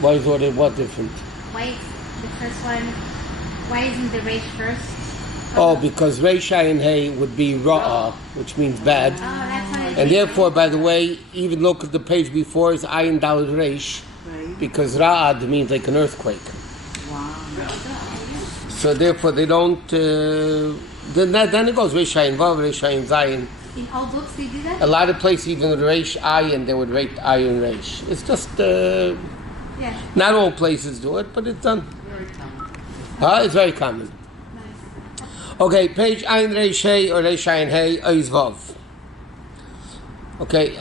Why is what different? Why the first one? Why isn't the Reish first? Oh, because Reish Ayin Hey would be Ra'ah, which means bad. Oh, that's why. And therefore, by the way, even look at the page before is Ayin Daled Reish, because Ra'ad means like an earthquake. Wow. So therefore, they don't. Then it goes Reish Ayin Vav, Reish Ayin Zayin. In all books they do that? A lot of places, even Reish Ayin, they would rate Ayin Reish. It's just not all places do it, but it's done. Very common. It's very common. Nice. Okay, page Ayin Reish Hey or Reish Ayin Hey Oiz Vav. Okay,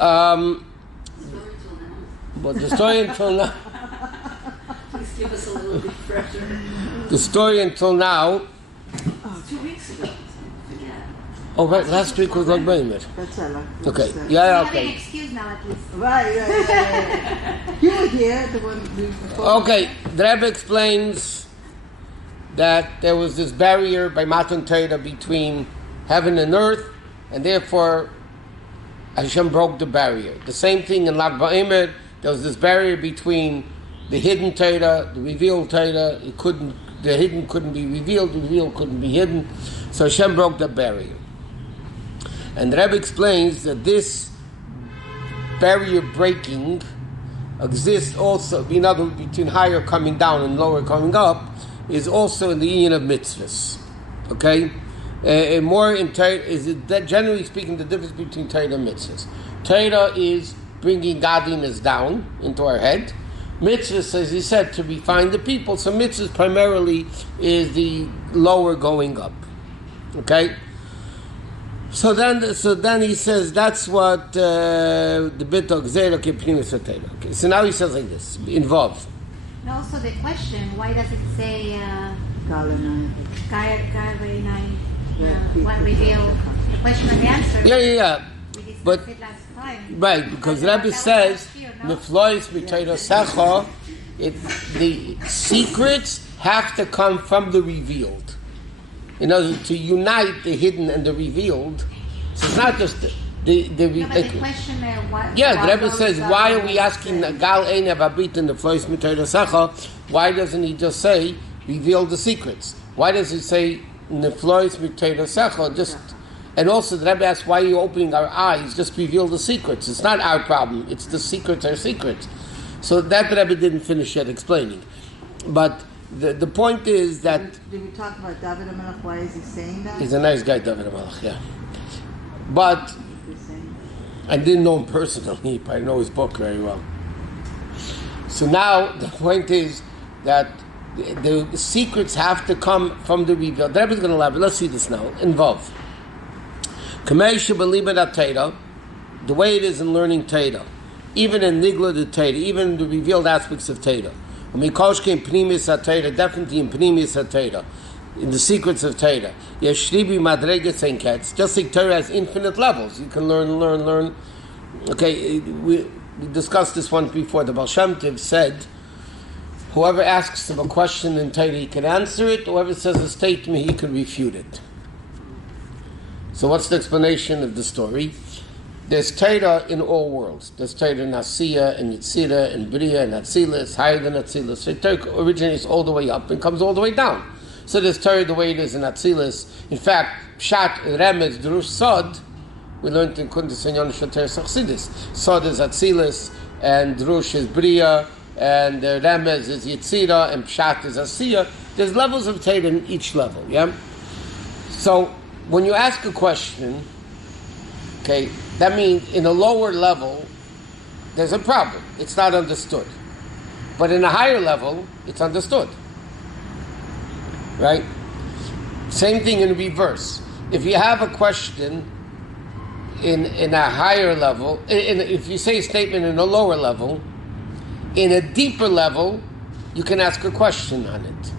but the story until now. Please give us a little refresher. The story until now. 2 weeks ago. Oh, right, last week was Lag Baomer. That's all. Okay, We yeah, have an okay. excuse now at least. Right. You were here, the one before. Okay, the Rebbe explains that there was this barrier by Matan Torah between heaven and earth, and therefore Hashem broke the barrier. The same thing in Lag Baomer, there was this barrier between the hidden Torah, the revealed Torah. The hidden couldn't be revealed, the revealed couldn't be hidden. So Hashem broke the barrier. And the Rebbe explains that this barrier breaking exists also, in other words, between higher coming down and lower coming up, is also in the union of mitzvahs. Okay? More in Torah is that generally speaking the difference between Torah and mitzvahs. Torah is bringing godliness down into our head. Mitzvahs, as he said, to refine the people. So mitzvahs primarily is the lower going up. Okay? So then he says that's what the bit of Gzeira Kipnimis Torah. Okay, so now he says like this, involved. And also the question, why does it say Galanai. what reveal? The question and the answer. Yeah. We discussed But it last time. right, because That Rabbi was says last year, no? Meflois B'Torah Secha, the secrets have to come from the revealed. In order to unite the hidden and the revealed. So it's not just the No, but the question, why? yeah, the Rebbe those says, why are we asking Gal Ein Avabit in the Flois B'Torah Secha? Why doesn't he just say reveal the secrets? Why does he say in the Flois B'Torah Secha just? And also the Rebbe asks, why are you opening our eyes? Just reveal the secrets. It's not our problem. It's the secrets are secrets. So that the Rebbe didn't finish yet explaining, but. The point is that... Did we talk about David HaMelech? Why is he saying that? He's a nice guy, David HaMelech, yeah. But I didn't know him personally, but I know his book very well. So now the point is that the secrets have to come from the reveal. The Rebbe is going to elaborate. Let's see this now. Involve. The way it is in learning Torah, even in Nigla the Torah, even in the revealed aspects of Torah. Definitely in Pnimis HaTorah, in the secrets of Torah. Yeshribi Madreges and Cats. Just like Torah has infinite levels. You can learn. Okay, we discussed this once before. The Baal Shem Tov said, whoever asks him a question in Torah, he can answer it. Whoever says a statement, he can refute it. So what's the explanation of the story? There's Torah in all worlds. There's Torah in Asiya, and Yitzira, and Bria, and Atzilus, higher than Atzilus. So Torah originates all the way up and comes all the way down. So there's Torah the way it is in Atzilus. In fact, Pshat, Remez, Drush, Sod, we learned in Kundas and Yonash Torah Sachsidis. Sod is Atzilus, and Drush is Bria, and Remez is Yitzira, and Pshat is Asiya. There's levels of Torah in each level, yeah? So when you ask a question, okay, that means in a lower level, there's a problem. It's not understood. But in a higher level, it's understood. Right? Same thing in reverse. If you have a question in a higher level, if you say a statement in a lower level, in a deeper level, you can ask a question on it.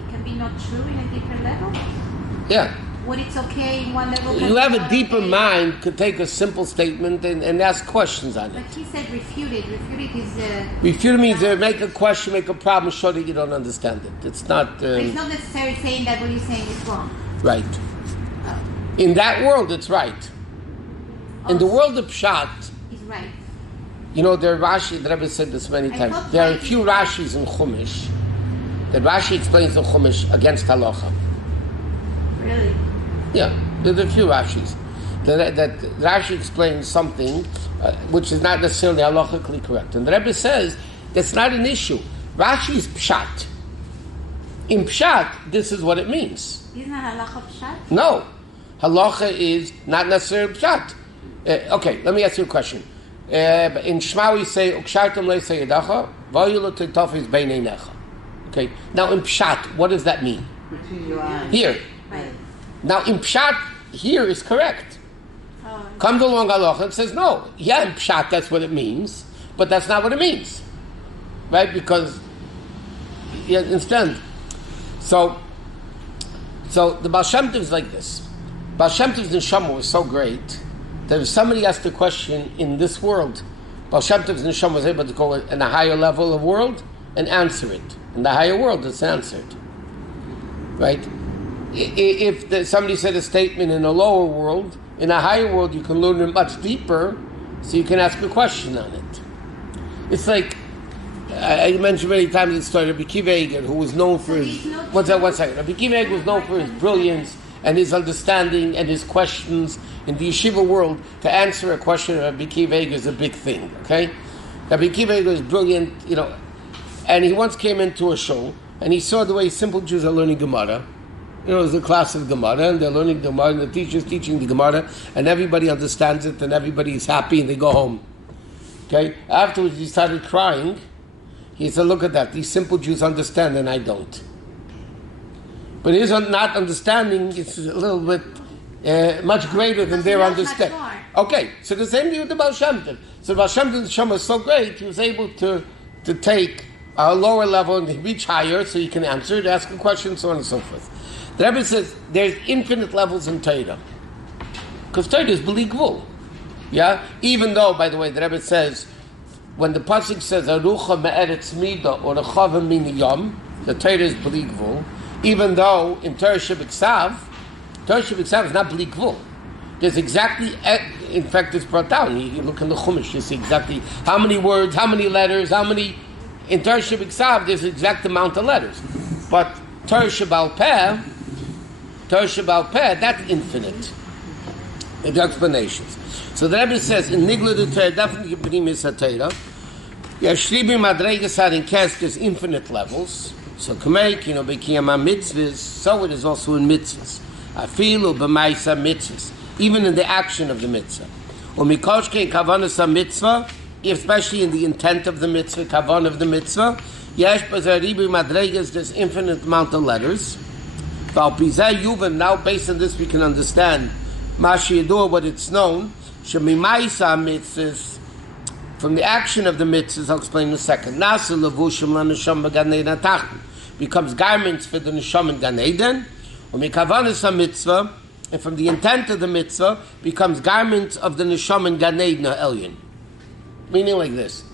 It can be not true in a deeper level? Yeah. What it's okay in one level? You have a deeper mind, could take a simple statement and ask questions on it. But he said refuted. Refuted is... refute means make a question, make a problem, show that you don't understand it. It's not... but it's not necessarily saying that what you're saying is wrong. Right. Oh. In that world, it's right. In the world of Pshat... He's right. You know, there are Rashi, the Rebbe said this many times, there are a few Rashis in Chumash that Rashi explains the Chumash against halacha. Really? Yeah, there are a few Rashis. That Rashi explains something which is not necessarily halachically correct. And the Rebbe says that's not an issue. Rashi is pshat. In pshat, this is what it means. Isn't that halacha pshat? No. Halacha is not necessarily pshat. Okay, let me ask you a question. In Shema we say, Ukshartum le'sei yedacha, v'ayulu te'tofis beinei necha. Okay, now in pshat, what does that mean? Between your eyes. Here. Right. Now in pshat, here is correct. Oh, Comes along halacha and says, no, yeah, in pshat that's what it means, but that's not what it means. Right? Because, you understand? So the Baal Shem Tov is like this. Baal Shem Tov's neshama was so great that if somebody asked a question in this world, Baal Shem Tov's neshama was able to go in a higher level of world and answer it. In the higher world, it's answered. Right? If somebody said a statement in a lower world, in a higher world you can learn it much deeper, so you can ask a question on it. It's like, I mentioned many times the story of Rabbi Akiva Eiger, who was known for his... One second. Rabbi Akiva Eiger was known for his brilliance and his understanding and his questions in the yeshiva world. To answer a question of Rabbi Akiva Eiger is a big thing, okay? Rabbi Akiva Eiger was brilliant, and he once came into a show, and he saw the way simple Jews are learning Gemara. It was a class of Gemara, and they're learning Gemara, and the teacher's teaching the Gemara, and everybody understands it, and everybody is happy, and they go home. Okay? Afterwards, he started crying. He said, look at that. These simple Jews understand, and I don't. But his not understanding is a little bit much greater than their understanding. Okay, so the same thing with the Baal Shem Tov. So Baal Shem Tov's Neshama was so great, he was able to take a lower level and reach higher, so you can answer it, ask a question, so on and so forth. The Rebbe says there's infinite levels in Torah. Because Torah is b'li gvul. Yeah? Even though, by the way, the Rebbe says, when the pasuk says, Arucha me'eretz mida, or Rechava min yom, the Torah is b'li gvul, even though in Torah Shebiksav is not b'li gvul. There's exactly, in fact, it's brought down. You look in the Chumash, you see exactly how many words, how many letters, in Torah Shebiksav, there's the exact amount of letters. But Torah Shebal Peh, that's infinite. The explanations. So the Rebbe says, in Nigla the Torah, definitely Pnimis HaTorah, Yashribi Madregas are in Kes, there's infinite levels. So Kamek, Bekiyama mitzvahs, so it is also in mitzvahs. Afilu b'maisa mitzvahs, even in the action of the mitzvah. Or Mikoshke Kavanas mitzvah, especially in the intent of the mitzvah, kavan of the mitzvah. Yesh Bazaribi Madregas, there's infinite amount of letters. Now, based on this, we can understand Mashi Yadur, what it's known. Shemimaisa mitzvahs, from the action of the mitzvahs, I'll explain in a second. Nasa levushim lanesham b'gan eden tachton, becomes garments for the nesham in Gan Eden. Umikavanas mitzvah, and from the intent of the mitzvah, becomes garments of the nesham in Gan Eden Elyon. Meaning like this.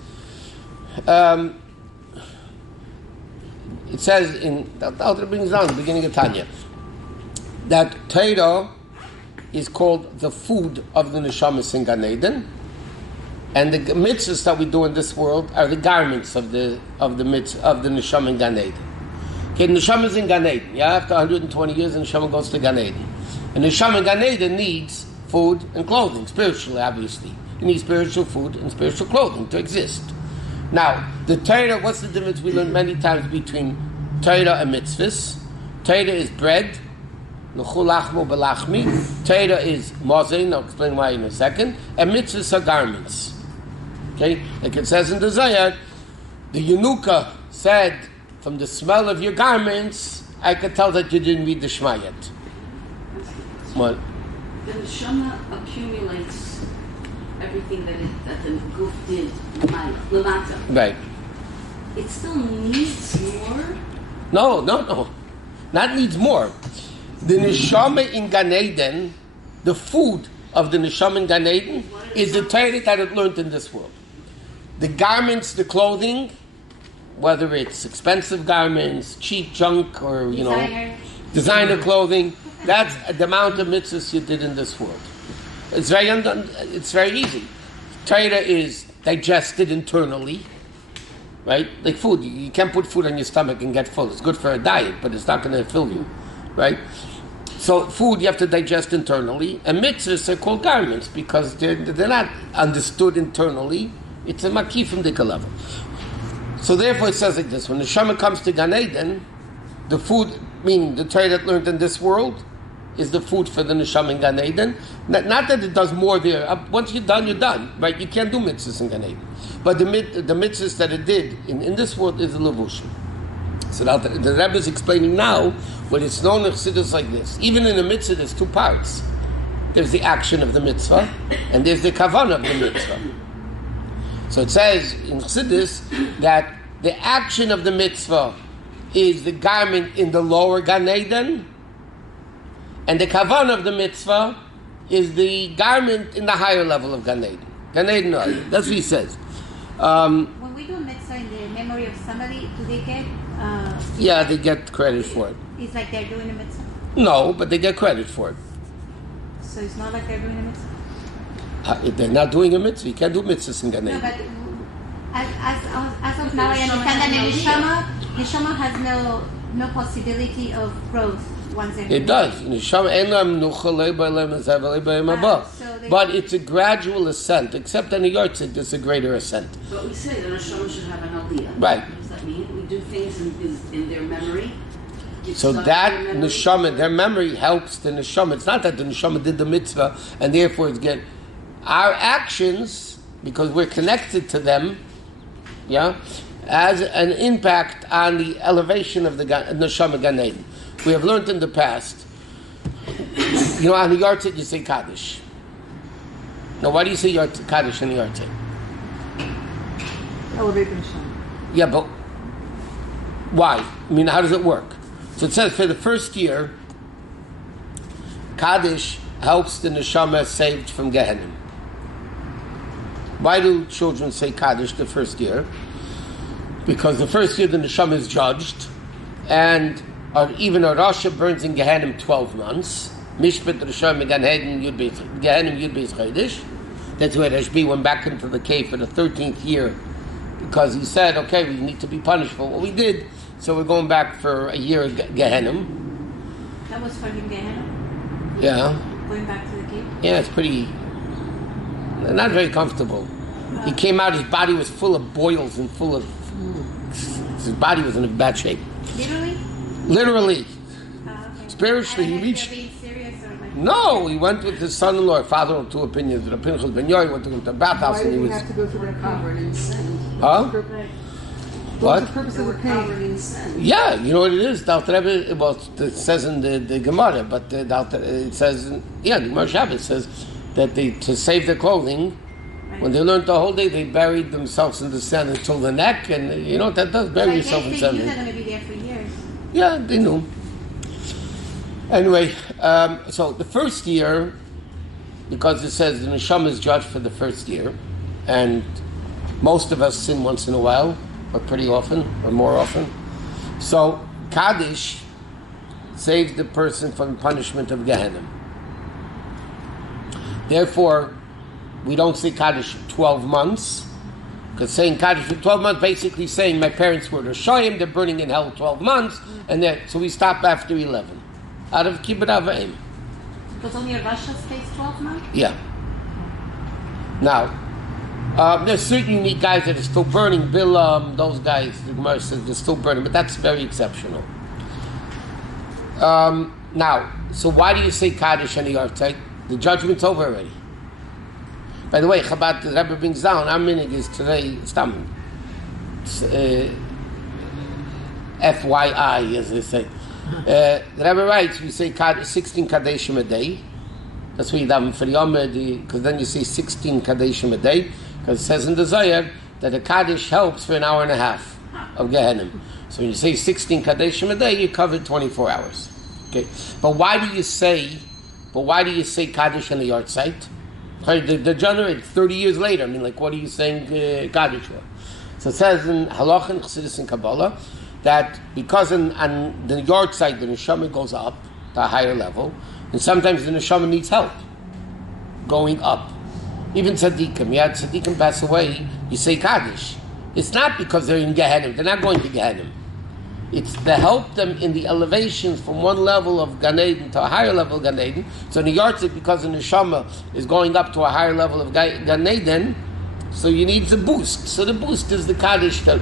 It says in the Alter brings down the beginning of Tanya that Torah is called the food of the neshamas in Gan Eden, and the mitzvahs that we do in this world are the garments of the neshama in Gan Eden. Okay, the neshama is in Gan Eden. Yeah, after 120 years, the neshama goes to Gan Eden, and the neshama in Gan Eden needs food and clothing, spiritually, obviously. It needs spiritual food and spiritual clothing to exist. Now, the Torah, what's the difference we learned many times between Torah and mitzvahs? Torah is bread, l'chul lachmo b'lachmi. Torah is mozein, I'll explain why in a second. And mitzvahs are garments. Okay? Like it says in the Zohar, the Yenuka said, from the smell of your garments, I could tell that you didn't read the Shema yet. What? The neshama accumulates everything that the goof did, lamata. Right. It still needs more? No. Not needs more. The neshama in Gan Eden, the food of the neshama in Gan Eden, is the Torah that it learned in this world. The garments, the clothing, whether it's expensive garments, cheap junk, or, designer clothing, that's the amount of mitzvahs you did in this world. It's very easy. Torah is digested internally, right? Like food, you can't put food on your stomach and get full. It's good for a diet, but it's not going to fill you, right? So food you have to digest internally, and mitzvahs are called garments because they're not understood internally. It's a makif from the level. So therefore it says like this: when the neshama comes to Gan Eden, the food, meaning the Torah that learned in this world, is the food for the neshama in Gan Eden. Not that it does more there. Once you're done, right? You can't do mitzvahs in Gan Eden. But the mitzvahs that it did in this world is the levushim. So now the Rebbe is explaining now what it's known in Chassidus like this. Even in the mitzvah, there's two parts. There's the action of the mitzvah, and there's the kavanah of the mitzvah. So it says in Chassidus that the action of the mitzvah is the garment in the lower Gan Eden, and the kavanah of the mitzvah is the garment in the higher level of Gan Eden. Gan Eden, that's what he says. When we do a mitzvah in the memory of somebody, do they get... yeah, they get credit for it. It's like they're doing a mitzvah? No, but they get credit for it. So it's not like they're doing a mitzvah? If they're not doing a mitzvah, you can't do mitzvahs in Gan Eden. No, but as of now, I understand that the neshama has no possibility of growth once they're... It does. But it's a gradual ascent, except in the yahrzeit, there's a greater ascent. But we say that neshama should have an aliyah. Right. What does that mean? We do things in their memory. So that neshama, their memory helps the neshama. It's not that the neshama did the mitzvah and therefore it's get our actions, because we're connected to them, has an impact on the elevation of the neshama Gan Eden. We have learned in the past, on the yahrzeit you say Kaddish. Now, why do you say Kaddish in the yahrzeit? Elevate the neshama. Yeah, but why? I mean, how does it work? So it says for the first year, Kaddish helps the neshama saved from Gehenna. Why do children say Kaddish the first year? Because the first year the neshama is judged, and even a Rasha burns in Gehenna 12 months. Mishpat Rishon Gehenna Yud Beis Chodesh. That's where Rabbi went back into the cave for the 13th year, because he said, okay, we need to be punished for what we did, so we're going back for a year of Gehenna. That was for him, Gehenna? Yeah. Going back to the cave? Yeah, it's pretty... not very comfortable. He came out, his body was full of boils and full of... His body was in a bad shape. Literally? Literally. Okay. Spiritually, he reached... Being serious or like... No, he went with his son-in-law, father of two opinions. The Pinchas Ben Yoy went to the bathhouse Why and did he we was... have to go through that Covered in sin. Huh? What What? was the purpose They of the were pain? covered in sin. Yeah, you know what it is? Dal Rebbe, well, it says in the Gemara, but it says, the Gemara Shabbos says that to save their clothing, when they learned the whole day, they buried themselves in the sand until the neck, and you know what that does? Bury yourself in sand. They knew they're going to be there for years. Yeah, they knew. Anyway, so the first year, because it says the neshama is judged for the first year, and most of us sin once in a while, or pretty often, or more often. So Kaddish saves the person from punishment of Gehenna. Therefore, we don't say Kaddish for 12 months, because saying Kaddish for 12 months basically saying my parents were Rishayim, they're burning in hell 12 months, and so we stop after 11. Out of Kibbut Avayim. Because only a Russia stays 12 months? Yeah. Now, there's certain unique guys that are still burning. Bilam, those guys, the Gemara says they're still burning, but that's very exceptional. Now, so why do you say Kaddish and the yahrzeit? The judgment's over already. By the way, Chabad, the Rebbe brings down, our minig is today, FYI, as they say. The Rebbe writes, we say 16 Kadeshim a day. That's what you daven for Yom, because then you say 16 Kadeshim a day, because it says in the Zohar that a Kaddish helps for an hour and a half of Gehenna. So when you say 16 Kadeshim a day, you cover 24 hours. Okay, but why do you say Kaddish in the yahrzeit? The generate 30 years later. I mean, like, what are you saying Kaddish for? So it says in Halach and Chassidus and Kabbalah that because on the yahrzeit the neshama goes up to a higher level, and sometimes the neshama needs help going up. Even tzaddikim. You had tzaddikim pass away, you say Kaddish. It's not because they're in Gehenim. They're not going to Gehenim. It's to help them in the elevations from one level of Gan Eden to a higher level of Gan Eden. So the Yartzit, because the Neshama is going up to a higher level of Gan Eden, so you need the boost. So the boost is the Kaddish that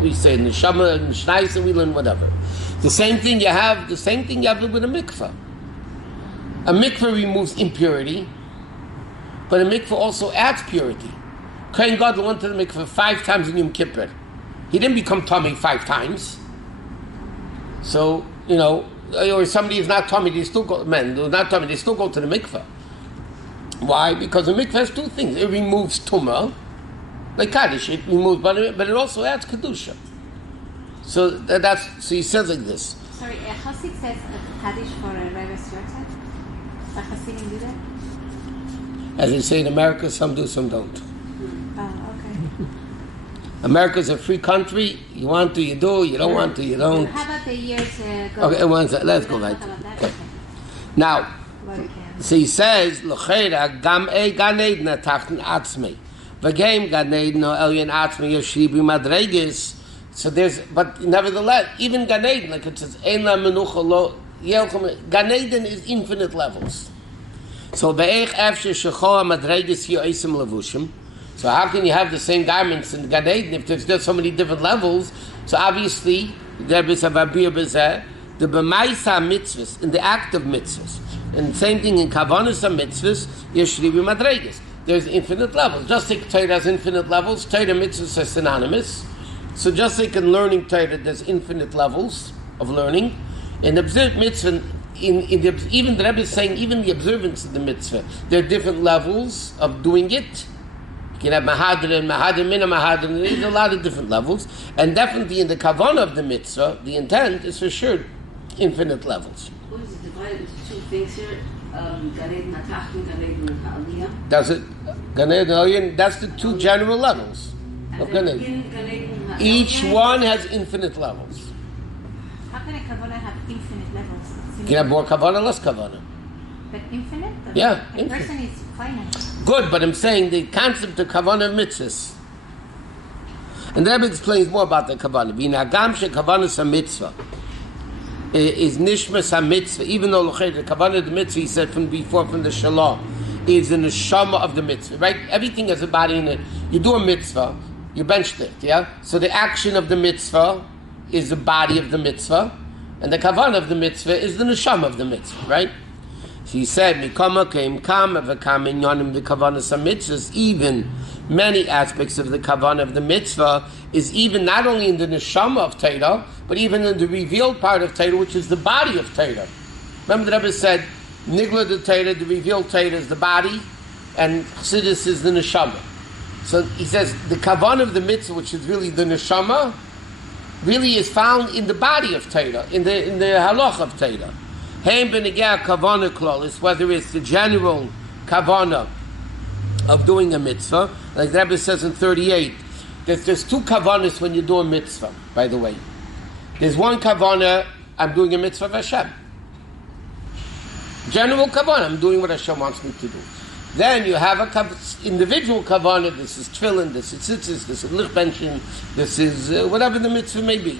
we say, Neshama, and Schneerson, we learn whatever. The same thing you have with a mikveh. A mikveh removes impurity, but a mikveh also adds purity. Kohen Gadol went to the mikveh 5 times in Yom Kippur. He didn't become tummy 5 times. So, or somebody is not tummy, they still go, men who are not tummy, they still go to the mikveh. Why? Because the mikveh has 2 things. It removes tumah, like Kaddish, it removes, but it also adds kedusha. So so he says like this. Sorry, a Chassid says Kaddish for a Rebbe's Yortzeit? A Chassidim do that? As they say in America, some do, some don't. Oh, okay. America's a free country. You want to, you do. You don't want to, you don't. How about the years ago? Okay, let's go right. Okay. Now, so he says, L'cheira gam gan eden atachten atzmei, v'geim gan eden o elyon atzmei yoshibi madregis. So but nevertheless, even Gan Eden, like it says, Ein la menucha lo yelchem. Gan Eden is infinite levels. So be'eich efshe shecho madregis yoisim levushim. So how can you have the same garments in Gan Eden if there's just so many different levels? So obviously, there is a vabir bezeh, the b'maisa mitzvahs, in the act of mitzvahs. And same thing in kavanas mitzvahs, yeshribi madregis. There's infinite levels. Just like Torah has infinite levels, Torah mitzvahs are synonymous. So just like in learning Torah, there's infinite levels of learning. In observed mitzvah, even the Rebbe is saying, even the observance of the mitzvah, there are different levels of doing it. You can have mahadrin, mina mahadrin, there's a lot of different levels. And definitely in the kavanah of the mitzvah, the intent is for sure infinite levels. What is it divided into 2 things here? Gan Eden HaTachton, Gan Eden HaAliyah? Does it? Gan Eden HaAliyah, that's the 2 general levels of Gan Eden. Each one has infinite levels. How can a kavanah have infinite levels? You can have more kavanah, less kavanah. But infinite? Yeah, A infinite. person is finite. Good, but I'm saying the concept of kavanah mitzvahs. And the Rebbe explains more about the kavanah. V'inagam she kavanah sa mitzvah is nishmas ha mitzvah. Even though the kavanah of the mitzvah, he said from the shalom, is the neshama of the mitzvah. Right? Everything has a body in it. You do a mitzvah, you bench it, yeah? So the action of the mitzvah is the body of the mitzvah, and the kavanah of the mitzvah is the neshama of the mitzvah, right? So he said, Mikama came kam v'kam inyanim the kavanah sa mitzvahs, even many aspects of the kavanah of the mitzvah is even not only in the neshama of Torah, but even in the revealed part of Torah, which is the body of Torah. Remember the Rebbe said, Nigla the Torah, the revealed Torah is the body, and Chassidus is the neshama. So he says the kavanah of the mitzvah, which is really the neshama, really is found in the body of Torah, in the halach of Torah. Heim benegah kavanah klolis, whether it's the general kavanah of doing a mitzvah, like the Rebbe says in 38, there's 2 kavanahs when you do a mitzvah. By the way, there's one kavanah, I'm doing a mitzvah of Hashem. General kavanah, I'm doing what Hashem wants me to do. Then you have a individual kavanah. This is tefillin, this is tzitzis, this is lichbenchen, this is whatever the mitzvah may be.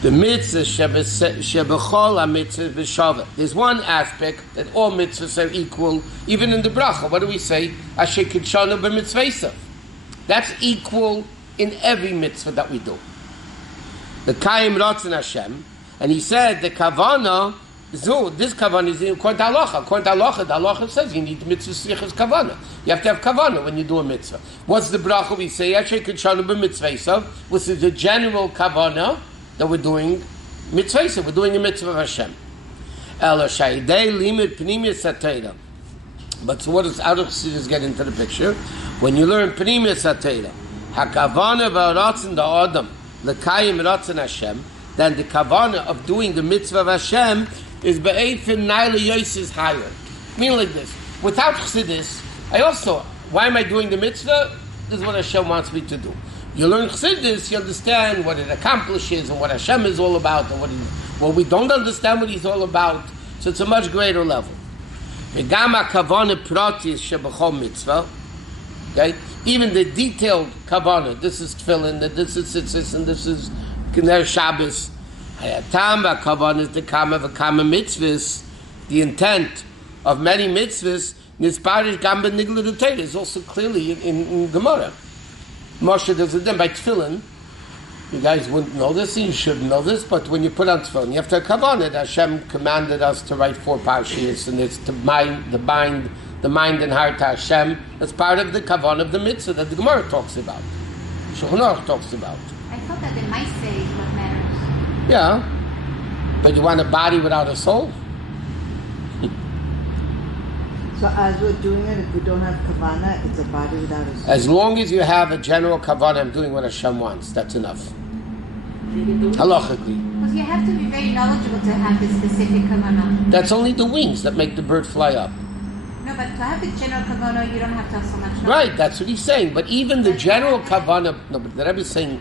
The mitzvah shebechol ha-mitzvah v'shava. There's one aspect that all mitzvahs are equal, even in the bracha. What do we say? Asher kidshanu b'mitzvaysav. That's equal in every mitzvah that we do. The kayim ratzon Hashem, and he said the kavanah. So this kavanah is according to halacha. According to halacha, the halacha says you need mitzvah srichas kavanah. You have to have kavanah when you do a mitzvah. What's the bracha we say? Asher kidshanu b'mitzvaysav, which is the general kavanah that we're doing mitzvah. We're doing a mitzvah of Hashem. But so what does out of Chassidus get into the picture? When you learn Pnimiyas HaTorah, HaKavanah v'aratzon da'adam l'kayim ratzon Hashem, then the kavanah of doing the mitzvah of Hashem is be'eifin naila yois is higher. Meaning like this, without Chassidus, why am I doing the mitzvah? This is what Hashem wants me to do. You learn Chassidus, you understand what it accomplishes and what Hashem is all about, and what we don't understand what He's all about. So it's a much greater level. V'gam ha'kavana pratis shebachol mitzvah. Okay, even the detailed kavana. This is tefillin, this is tzitzis, and this is Ner Shabbos. Hayatam v'kavana is the kama v'kama mitzvahs. The intent of many mitzvahs. Nisparish gam b'nigla d'Torah is also clearly in Gemara. Moshe does it then by tefillin. You guys wouldn't know this, and you should know this, but when you put on tefillin, you have to have kavanah. Hashem commanded us to write 4 parshiyos, and it's to bind the mind and heart to Hashem as part of the kavanah of the mitzvah that the Gemara talks about. Shulchan Aruch talks about. I thought that the maaseh is what matters. Yeah, but you want a body without a soul? So as we're doing it, if we don't have kavanah, it's a body without a soul. As long as you have a general kavanah, I'm doing what Hashem wants. That's enough. Halachically. Because you have to be very knowledgeable to have the specific kavanah. That's only the wings that make the bird fly up. No, but to have the general kavanah, you don't have to have so much knowledge. Right, that's what he's saying. But even the general kavanah, no, but the Rebbe is saying,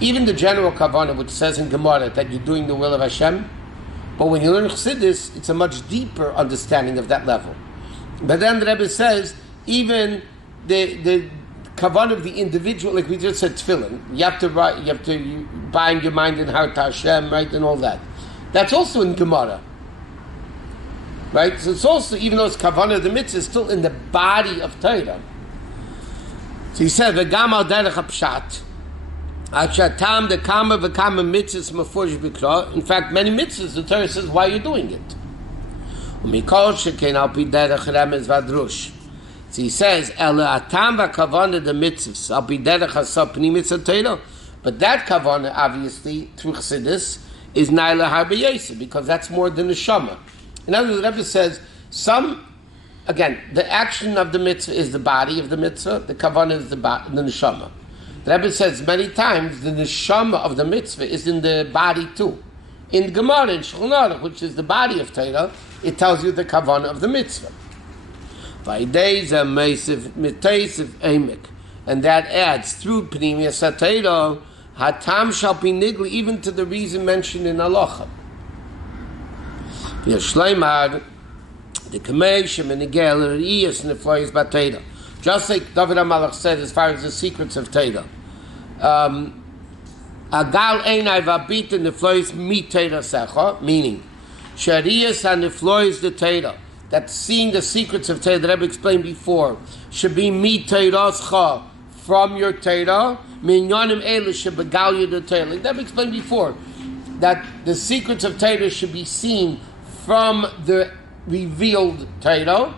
even the general kavanah, which says in Gemara that you're doing the will of Hashem, but when you learn Chassidus, it's a much deeper understanding of that level. But then the Rebbe says, even the kavanah of the individual, like we just said, tefillin, you have to bind your mind and heart to Hashem, right, and all that. That's also in Gemara. Right? So it's also, even though it's kavanah of the mitzvah, it's still in the body of Torah. So he said, "V'gam al derech hapshat, achatam the kama v'kama mitzvahs mafurish b'kra." In fact, many mitzvahs, the Torah says, why are you doing it? U'mikol shekein al pi derech remez v'adrush. So he says, "Ela atam v'kavanah the mitzvahs al pi derech hasab pnimis Torah." But that kavanah, obviously, through Chassidus, is naila harbe yosef, because that's more than the neshama. In other words, the Rebbe says, the action of the mitzvah is the body of the mitzvah, the kavanah is the neshama. The Rebbe says many times the neshama of the mitzvah is in the body too. In Gemara, in Shulchan Aruch, which is the body of Torah, it tells you the kavanah of the mitzvah. And that adds through Pnimiyas HaTorah, hatam shall be nigli, even to the reason mentioned in Halacha. Just like David HaMelech said as far as the secrets of Torah. Meaning, Sharias HaNiflois the Torah, that seeing the secrets of Torah that I've explained before, should be mi Torahscha, from your Torah, minyanim ele shebegal you the Torah. Like I've explained before, that the secrets of Torah should be seen from the revealed Torah,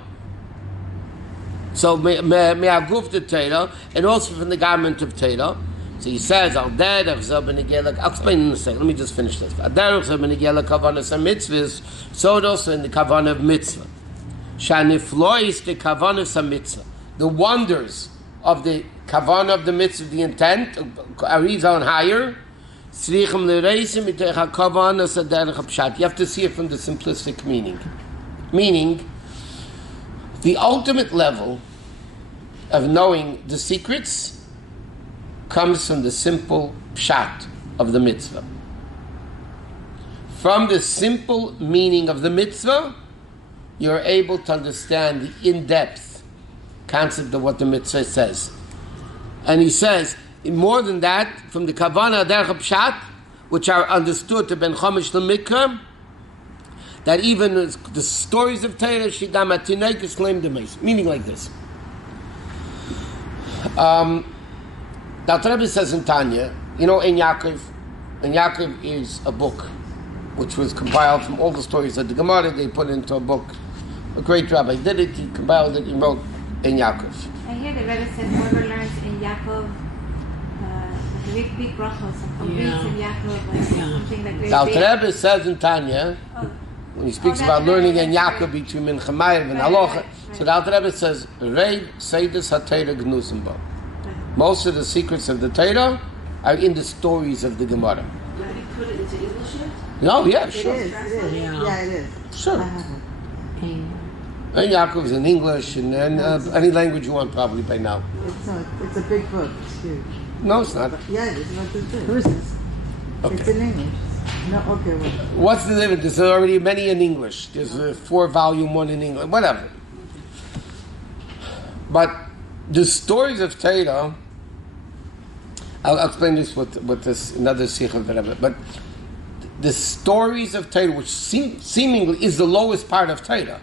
so me'aguf the Torah, and also from the garment of Torah. So he says, I'll explain in a second. Let me just finish this. So it also in the kavanah of mitzvah. Shaniflois the kavanah of mitzvah. The wonders of the kavanah of the mitzvah, the intent, Arizal and higher. You have to see it from the simplistic meaning. Meaning, the ultimate level of knowing the secrets comes from the simple pshat of the mitzvah. From the simple meaning of the mitzvah, you're able to understand the in-depth concept of what the mitzvah says. And he says, more than that, from the kavanah derech pshat, which are understood to ben chomish l'mikra, that even the stories of Torah, shigam atinekes claim the meis. Meaning like this. The Rebbe says in Tanya, in Yaakov is a book which was compiled from all the stories of the Gemara. They put into a book. A great rabbi did it. He compiled it. He wrote in Yaakov. I hear the Rebbe says whoever learns in Yaakov, big brachos, reads in Yaakov, something like that. The Rebbe says in Tanya, when he speaks about learning in Yaakov between Menachem and Halacha, so the Rebbe says, "Rei seidus haTorah gnuzim bo." Most of the secrets of the Torah are in the stories of the Gemara. Did he put it into English yet? No, yeah, sure. It is. Yeah, it is. Sure. And Yaakov is in English and any language you want probably by now. It's a big book. It's huge. No, it's not. Yeah, it is. Who's this? Okay. It's in English. No, okay, wait. What's the difference? There's already many in English. There's a 4-volume one in English, whatever. But the stories of Torah, I'll explain this with this another sikh of Rebbe. But the stories of Torah, which seemingly is the lowest part of Torah,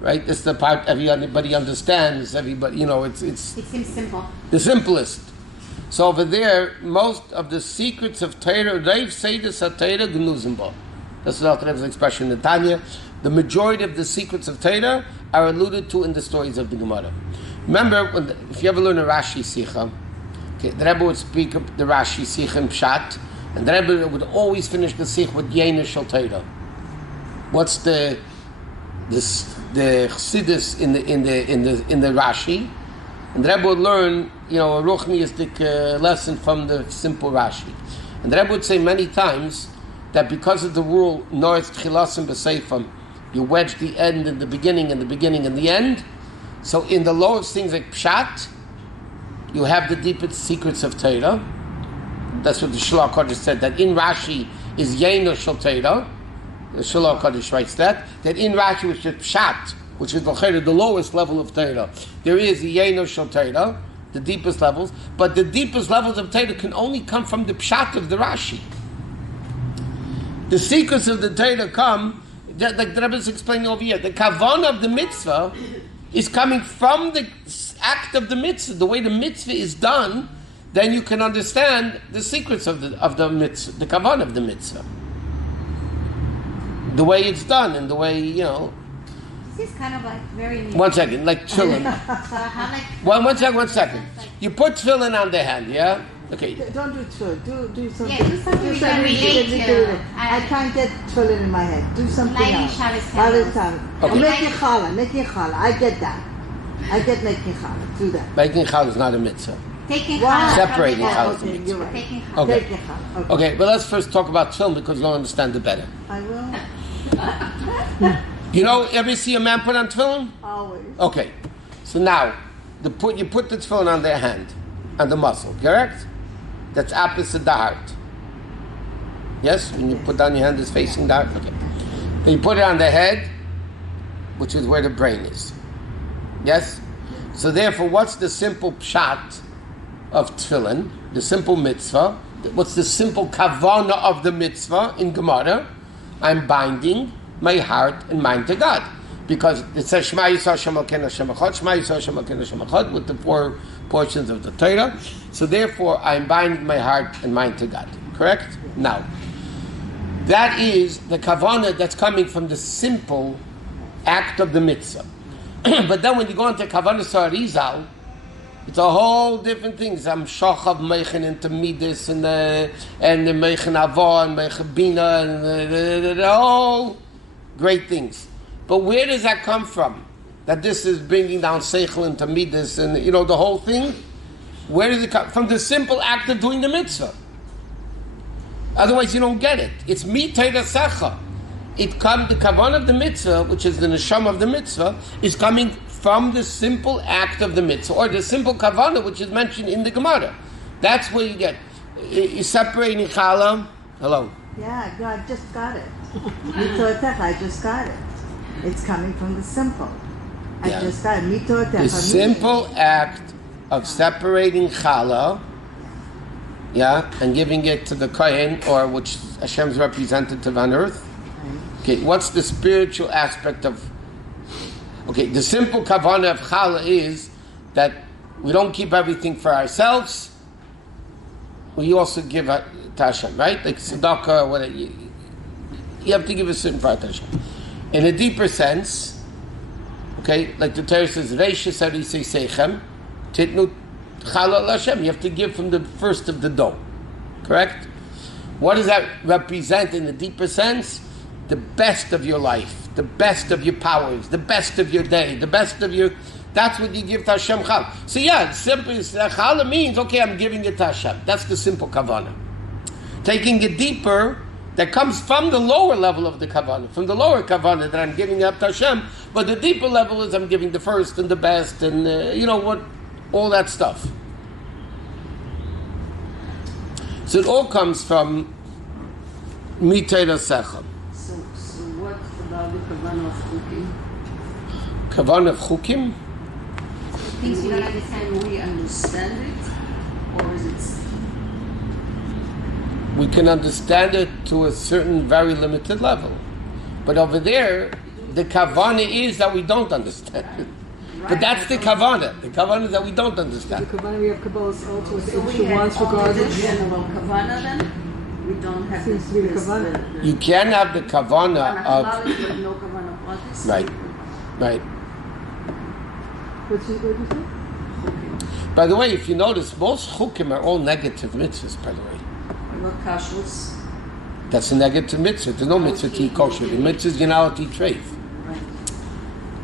right? It's the part everybody understands. Everybody, it's. It seems simple. The simplest. So over there, most of the secrets of Torah, Reiv Seidus HaTorah Gnuzim Bo. That's the Rebbe's expression in Tanya. The majority of the secrets of Torah are alluded to in the stories of the Gemara. Remember, if you ever learn a Rashi Sikha, okay, the Rebbe would speak of the Rashi Sikha in Pshat, and the Rebbe would always finish the Sikha with Yeina Shel Torah. What's the Chassidus in the Rashi? And the Rebbe would learn, a ruchniistic lesson from the simple Rashi. And the Rebbe would say many times that because of the rule, North Chilasim B'Seifam, you wedge the end in the beginning and the beginning and the end. So in the lowest things like Pshat, you have the deepest secrets of Torah. That's what the Shulah Kodesh said, that in Rashi is Yeino Shel Torah. The Shulah Kodesh writes that in Rashi, which is Pshat, which is the lowest level of Torah, there is the Yeino Shel Torah, the deepest levels, but the deepest levels of Torah can only come from the Pshat of the Rashi. The secrets of the Torah come, like the Rebbe is explaining over here, the kavanah of the mitzvah is coming from the act of the mitzvah. The way the mitzvah is done, then you can understand the secrets of the mitzvah, the kavanah of the mitzvah. The way it's done and the way, This is kind of like very neat. 1 second, like tefillin. One second. You put tefillin on the hand, yeah? Okay. Don't do tefillin. Do something. Yeah, do something we can relate to. I can't get tefillin in my head. Do something else. Okay. Making challah. I get that. I get making challah. Do that. Making challah is not a mitzvah. Taking Wow. Separating challah. challah is a Okay, you're mitzvah. right. Taking challah. Okay. Making challah. Okay, but let's first talk about tefillin because you'll understand it better. I will. Ever see a man put on tefillin? Always. Okay. So now, you put the tefillin on their hand, on the muscle, correct? That's opposite the heart. Yes? When you put down your hand, it's facing the heart? Okay. Then you put it on the head, which is where the brain is. Yes? So therefore, what's the simple pshat of tefillin? The simple mitzvah? What's the simple kavanah of the mitzvah in Gemara? I'm binding my heart and mind to God. Because it says Shema Yisrael Hashem Elokeinu Hashem Echad, Shema Yisrael Hashem Elokeinu Hashem Echad, with the 4 portions of the Torah. So therefore, I'm binding my heart and mind to God. Correct? Now, that is the kavanah that's coming from the simple act of the mitzvah. But then when you go into kavanah Sarizal, it's a whole different thing. I'm shochav meichen into midis and the meichen avah and meichen bina and the whole great things. But where does that come from? That this is bringing down seichel into midis and the whole thing. Where does it come from? The simple act of doing the mitzvah. Otherwise, you don't get it. It's mitayda secha. The kavanah of the mitzvah, which is the neshama of the mitzvah, is coming from the simple act of the mitzvah, or the simple kavanah, which is mentioned in the Gemara. That's where you get. You're separating challah. Hello. Yeah, I just got it. I just got it. It's coming from the simple. I just got it. The simple act of separating challah, and giving it to the kohen, or which Hashem's representative on earth. Okay, what's the spiritual aspect of? Okay, the simple kavanah of challah is that we don't keep everything for ourselves. We also give to Hashem, right? Like tzedakah, whatever. You have to give a certain part to Hashem. In a deeper sense, okay, like the Torah says, Reishis harisei seichem, titnu challah Hashem. You have to give from the first of the dough. Correct? What does that represent in a deeper sense? The best of your life, the best of your powers, the best of your day, the best of your... That's what you give to Hashem challah. So simply challah means, okay, I'm giving it to Hashem. That's the simple kavanah. Taking it deeper, that comes from the lower level of the kavanah, from the lower kavanah that I'm giving up to Hashem, but the deeper level is I'm giving the first and the best and, all that stuff. So it all comes from Mitayra Sechem. So what about the kavanah of cooking? Kavanah of Chukim? Things you don't Can understand. we understand it, or is it? We can understand it to a certain very limited level. But over there, the kavanah is that we don't understand it. But that's the kavanah. The kavanah is that we don't understand. The Kabbalah, we have Kabbalah's also So we the have ones only regardless. the general kavanah then? We don't have Seems to be the kavanah. You can have the kavanah kavanah of... halal, but no kavanah pratis. Right. Right. What'd you say? By the way, if you notice, most chukim are all negative mitzvahs, by the way. What kashrus? That's a negative mitzvah. There's no mitzvah to eat kosher. The mitzvah is you're not allowed to eat treif. Right.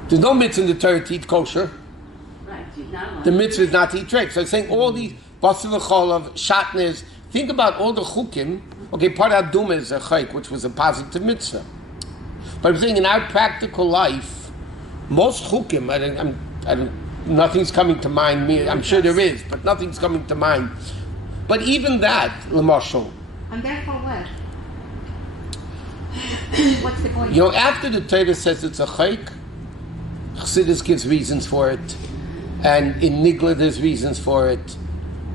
There's no mitzvah in the Torah to eat kosher. Right. Now, The mitzvah is not to eat treif. So I'm saying all these basar v'cholav, shatnez. Think about all the chukim. Okay, part of Duma is a chayk, which was a positive mitzvah. But I'm saying in our practical life, most chukim, nothing's coming to mind. I'm sure there is, but nothing's coming to mind. But even that, l'mashal, I'm there for what? What's the point? you know, after the Torah says it's a chayk, Chassidus gives reasons for it, and in Nigla there's reasons for it.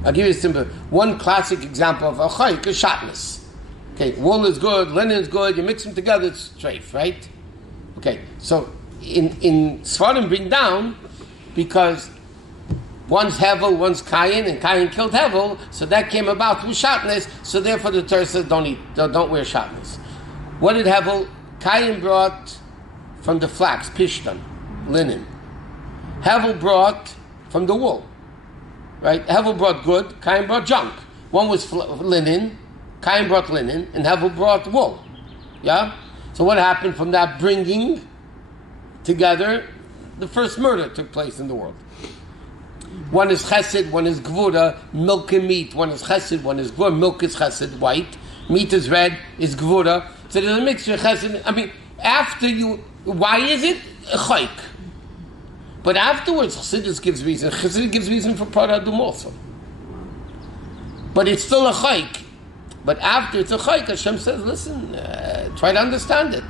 I'll give you a simple, one classic example of a chayk is shatnez. Okay, wool is good, linen is good, you mix them together, it's treif, right? Okay, so in Sfarim bring down, because one's Hevel, one's Kayin, and Kayin killed Hevel, so that came about through shatnez, so therefore the Torah says don't wear shatnez. What did Hevel? Kayin brought from the flax, pishtan, linen. Hevel brought from the wool, right? Hevel brought good, Kayin brought junk. One was linen, Kayin brought linen, and Hevel brought wool. Yeah? So what happened from that bringing together? The first murder took place in the world. One is chesed, one is gvura, milk and meat. One is chesed, one is gvura. Milk is chesed, white. Meat is red, is gvura. So there's a mixture of chesed. I mean, after you, why is it a chayk? But afterwards, Chassidus gives reason. Chassidus gives reason for paradum also. But it's still a chayk. But after it's a chayk, Hashem says, listen, try to understand it.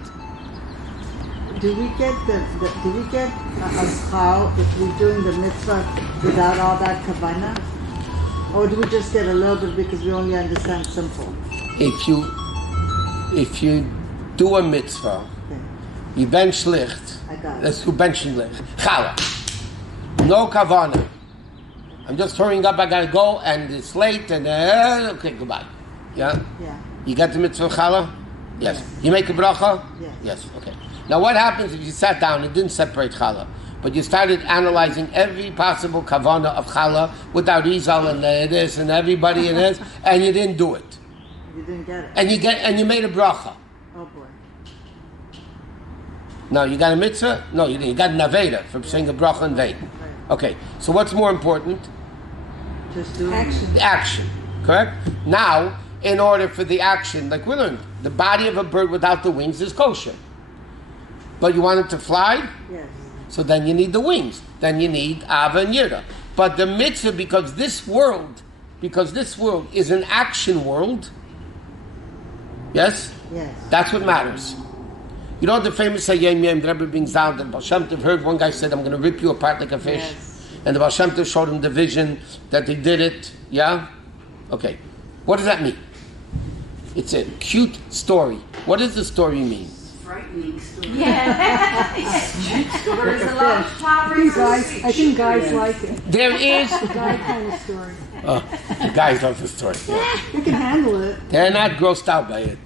Do we get a schal if we're doing the mitzvah without all that kavanah? Or do we just get a little bit because we only understand simple? If you do a mitzvah, Okay. you ben shlicht. I got it. Let's do ben shlicht. Chala. No kavanah. I'm just hurrying up, I gotta go, and it's late, and okay, goodbye. Yeah? Yeah. You got the mitzvah chala? Yes. You make a bracha? Yes. Yes, okay. Now what happens if you sat down and didn't separate challah, but you started analyzing every possible kavanah of challah with Arizal and this and everybody and this, and you didn't do it. You didn't get it. And you made a bracha. Oh boy. No, you got a mitzvah? No, you didn't. You got an aveda from saying a bracha in vain. Right. Okay, so what's more important? Just do Action. The action, correct? Now, in order for the action, like we learned, the body of a bird without the wings is kosher. But you want it to fly? Yes. So then you need the wings. Then you need Ava and Yira. But the mitzvah, because this world is an action world, yes? Yes. That's what matters. You know the famous Hayem Yem, the Rebbe brings down that Baal Shem Tov heard one guy said, I'm going to rip you apart like a fish. Yes. And the Baal Shem Tov showed him the vision that they did it. Yeah? Okay. What does that mean? It's a cute story. What does the story mean? frightening story. Yeah. There is a lot of power in Guys, I think guys like it. There is... Guy kind of story. The guys love the story. Yeah. They can handle it. They're not grossed out by it.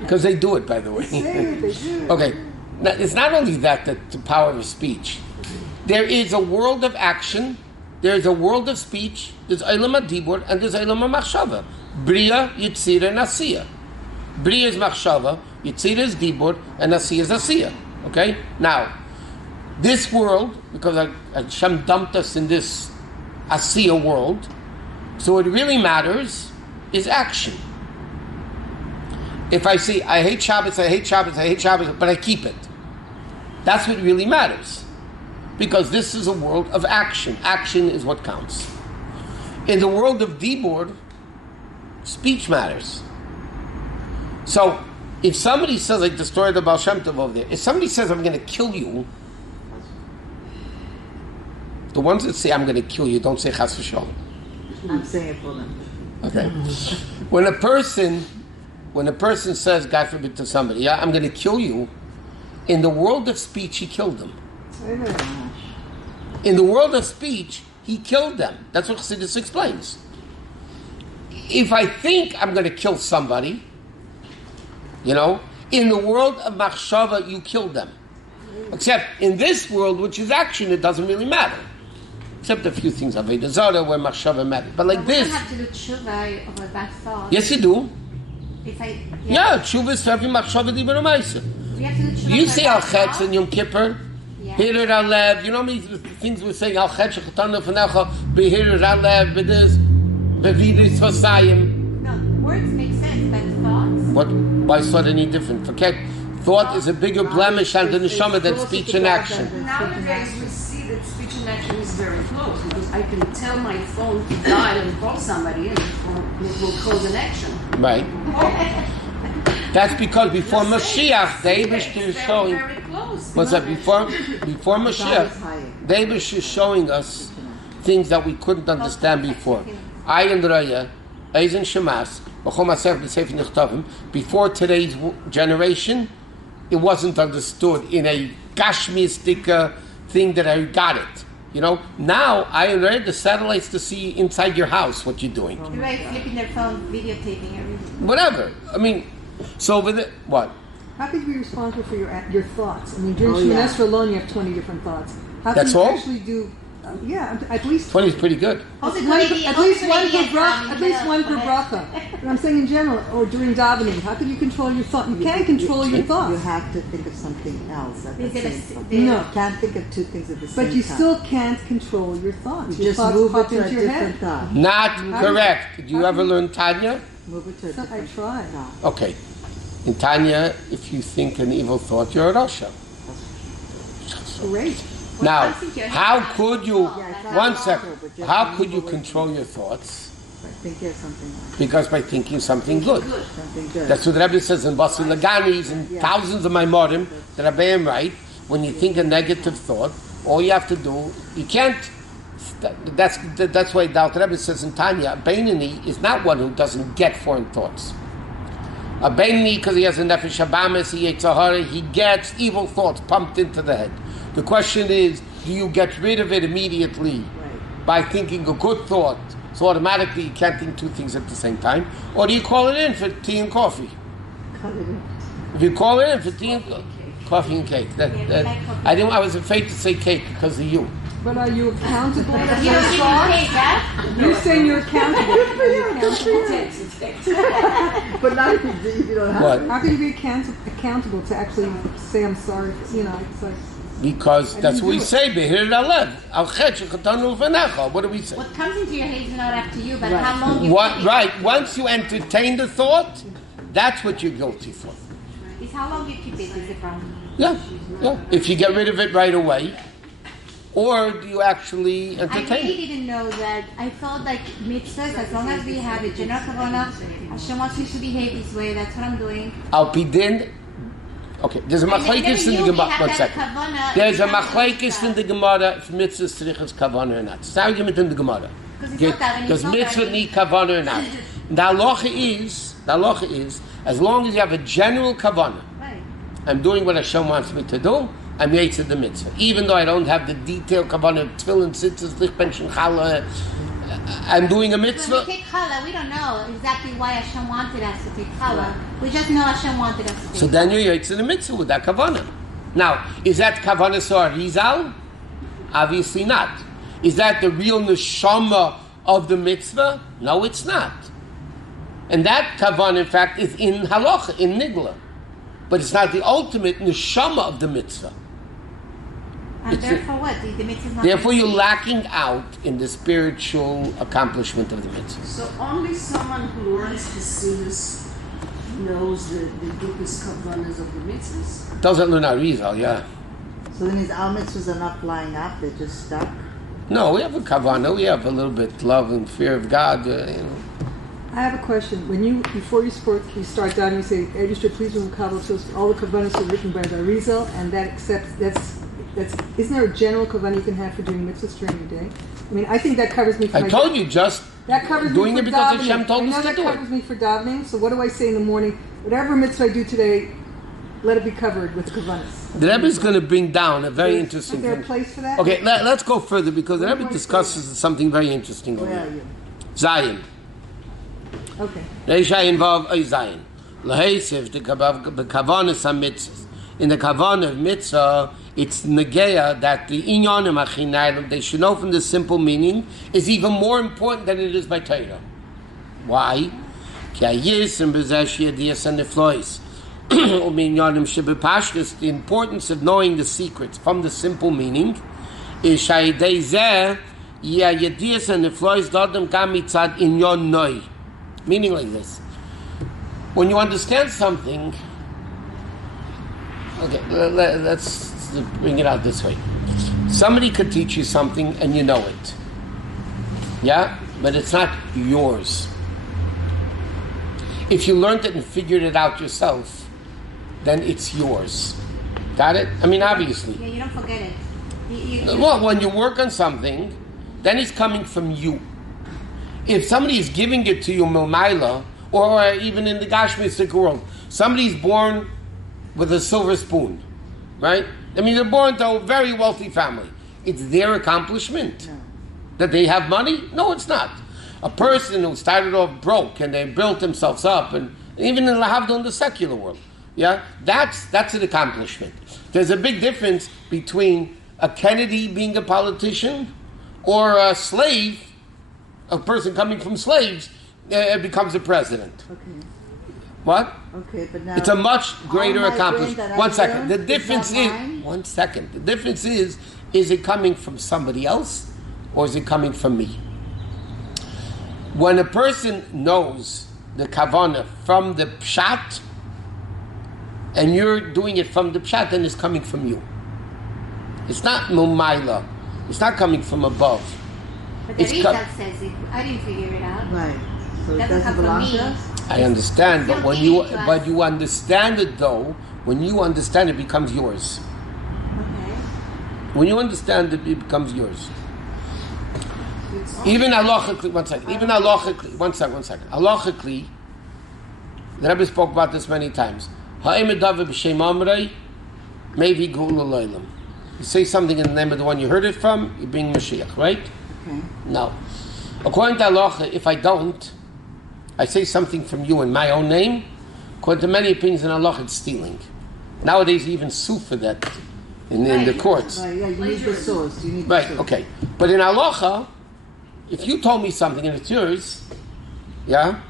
Because they do it, by the way. They do. Okay. Now, it's not only that, the power of speech. There is a world of action. There is a world of speech. There's Eilam HaDibur and there's Eilam HaMachshava. Bria, Yitzira, and Asiya. Bria is Machshava, Yitzira is Dibur, and Asiya is Asiya. Okay? Now, this world, because Hashem dumped us in this Asiya world, so what really matters is action. If I say, I hate Shabbos, but I keep it. That's what really matters. Because this is a world of action. Action is what counts. In the world of Dibur, speech matters. So, if somebody says, like the story of the Baal Shem Tov over there, if somebody says, I'm going to kill you, the ones that say, I'm going to kill you, don't say Chas v'Shalom. I'm saying it for them. Okay. When a person says, God forbid, to somebody, yeah, I'm going to kill you, in the world of speech, he killed them. Amen. In the world of speech, he killed them. That's what Chassidus explains. If I think I'm going to kill somebody, in the world of machshava, you killed them. Except in this world, which is action, it doesn't really matter. Except a few things, Avodah Zarah, where machshava matters. But like this... We don't have to do tshuva of a bad thought. Yes, you do. If Tshuva is for every machshava d'ibur u'maisa. We have to do tshuva. You say Al-Chetz and Yom Kippur, Yeah. Hirir Alev, you know how many things we're saying, Al-Chetz Shechatanu F'necha, Behirir Alev, B'dis, B'vidis V'sayim. No, words make sense, but thoughts. Why is thought any different? Okay, thought is a bigger blemish on the neshama than speech and action. Nowadays we see that speech and action is very close because I can tell my phone to die and call somebody and it will cause an action. Right. That's because before Mashiach, the Eibush is showing. Very close. What's that? Before Mashiach, the Eibush is showing us things that we couldn't understand before. Ayin Raya, Eisen Shemas, before today's generation, it wasn't understood in a Gashmistic thing that I got it. Now I read the satellites to see inside your house what you're doing. Everybody's flipping their phone, videotaping everything. Whatever. I mean, so with it, what? How could you be responsible for your thoughts? I mean, during Shemoneh Esrei alone, you have 20 different thoughts. How That's can you all? actually do? At least 20 is pretty good. Also, at least one per bracha. But I'm saying in general, or during davening, how can you control your thought? You can't control your thoughts. You have to think of something else at the same time. No. You can't think of two things at the same time. But you still can't control your thoughts. You Your just thoughts move pop it to a into your different head. thought. Not correct. Did you ever learn Tanya? Move it to a So I different tried. thought. Okay. In Tanya, if you think an evil thought, you're a Rasha. Great. Now, how could you, one second, but you have how to could move you away control your thoughts? I think there's something else. Because by thinking something good. Something good. That's what the Rebbe says in Basi Laganis and thousands of Maamarim, the Rabbi write, when you think a negative thought, all you have to do, you can't, that's why the Rebbe says in Tanya, a Beinani is not one who doesn't get foreign thoughts. A Beinani, because he has a Nefesh Habamis, he gets evil thoughts pumped into the head. The question is, do you get rid of it immediately by thinking a good thought, so automatically you can't think two things at the same time, or do you call it in for tea and coffee? If you call it in for tea and coffee and cake, I was afraid to say cake because of you. But are you accountable for You your don't give me thoughts? cake, huh? You're saying you're accountable. But not if you don't have What? to. How can you be accountable to actually say I'm sorry? It's like Because that's what we say, Behir Alev. What do we say? What comes into your head is not up to you, but how long you What, keep it right, once you entertain the thought, that's what you're guilty for. is how long you keep it is the problem. Yeah. If you get rid of it right away, or do you actually I entertain really it? didn't know that. I thought like mitzvahs, as long as we have a general kavanah, Hashem wants me to behave this way. That's what I'm doing. Al Pidin. Okay, there's a machlekes in the Gemara. One second. There's a machlekes in the Gemara if mitzvah strichas kavanah or not. It's an argument in the Gemara. Because mitzvah need kavanah or not. The halacha is, as long as you have a general kavanah, Right. I'm doing what Hashem wants me to do, I'm yetzer the mitzvah. Even though I don't have the detailed kavanah of tefillin, tzitzis, lichbench, and challah, I'm doing a When mitzvah. we take challah, we don't know exactly why Hashem wanted us to take challah. We just know Hashem wanted us to take So then you're yetzer the mitzvah with that kavanah. Now, is that kavanah so arizal? Obviously not. Is that the real neshama of the mitzvah? No, it's not. And that kavanah, in fact, is in halacha, in nigla. But it's not the ultimate neshama of the mitzvah. And therefore what? The mitzvah is not Therefore, you're complete. lacking out in the spiritual accomplishment of the mitzvah. So only someone who learns Hasidus knows the deepest kavanas of the mitzvahs. Doesn't learn arizal, yeah. So then his al mitzvahs are not flying up, they're just stuck. No, we have a kavanah, we have a little bit love and fear of God, I have a question. Before you start davening, you say, "Eresh please with Kabbalah." All the kavanas are written by the Arizal, and that accepts. Isn't there a general kavanah you can have for doing mitzvahs during the day? I mean, I think that covers me. I told you just that covers doing me it for because davening. Hashem told I know us to that do it. covers me for davening. So what do I say in the morning? Whatever mitzvah I do today, let it be covered with kavanas. The Rebbe is going to bring down a very interesting Is there a thing. place for that? Okay, let's go further because the Rebbe discusses something very interesting over Where are here. you? Zion. Okay. Reisha involve a Zion. Lahesif the kavanas mitzvahs. In the kavanah of mitzvah, it's negeya that the inyanim achinayim, they should know from the simple meaning, is even more important than it is by Torah. Why? Ki hayis and bezesh yediyas and neflois. The importance of knowing the secrets from the simple meaning is shayidei zeh yediyas and neflois dodem gam mitzad inyon noi. Meaning like this: when you understand something, okay, let's bring it out this way. Somebody could teach you something and you know it, yeah, but it's not yours. If you learned it and figured it out yourself, then it's yours. Got it? I mean, obviously. Yeah, you don't forget it. Well, when you work on something, then it's coming from you. If somebody is giving it to you milmaila, or even in the Gashmistic world, somebody's born with a silver spoon, right? I mean, they're born to a very wealthy family. It's their accomplishment. No. That they have money? No, it's not. A person who started off broke and they built themselves up, and even in Lahavdil in the secular world, yeah, that's an accomplishment. There's a big difference between a Kennedy being a politician or a slave, a person coming from slaves, becomes a president. Okay. What? Okay, but now It's a much greater all my accomplishment. brain that I One second. The learned, difference that is, mine? 1 second. The difference is it coming from somebody else or is it coming from me? When a person knows the kavanah from the pshat and you're doing it from the pshat, then it's coming from you. It's not mumayla. It's not coming from above. But the It's Rizal says it. I didn't figure it out. right. So it Doesn't doesn't come from belong me. to us? I understand, but Still when giving you it to us. but you understand it though, when you understand it becomes yours. Okay. When you understand it, it becomes yours. Even halachically, one second. One second. Halachically, the Rebbe spoke about this many times. Maybe you say something in the name of the one you heard it from, you bring Mashiach, right? Okay. No. According to halacha, if I don't, I say something from you in my own name. According to many opinions in halacha, it's stealing. Nowadays, you even sue for that in the courts. Right, yeah, you need the source. You need Right, the source. okay. But in halacha, if you told me something and it's yours, yeah,